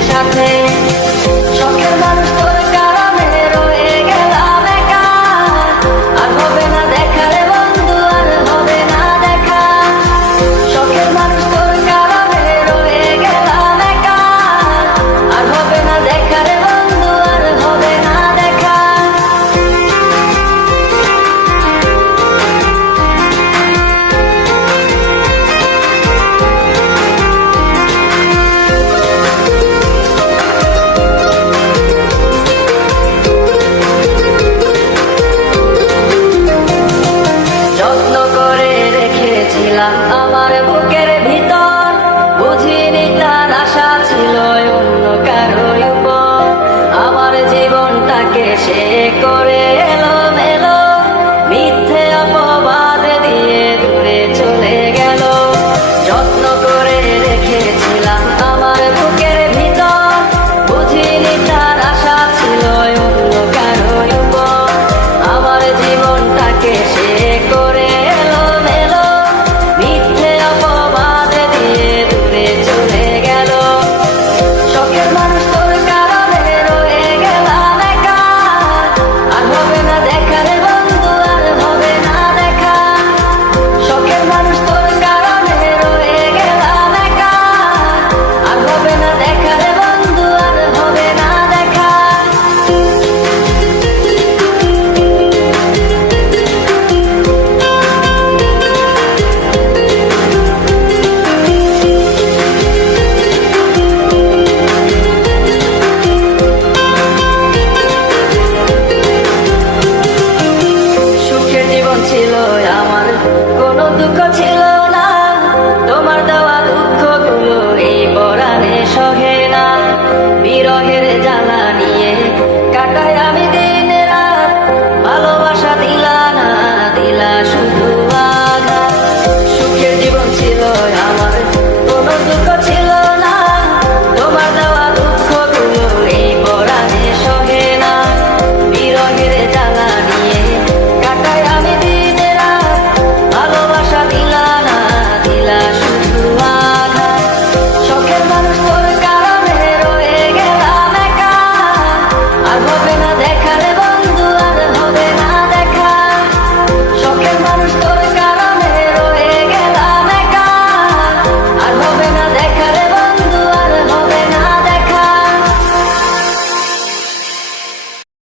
Chocolate. এসে করে এলো। 것 같은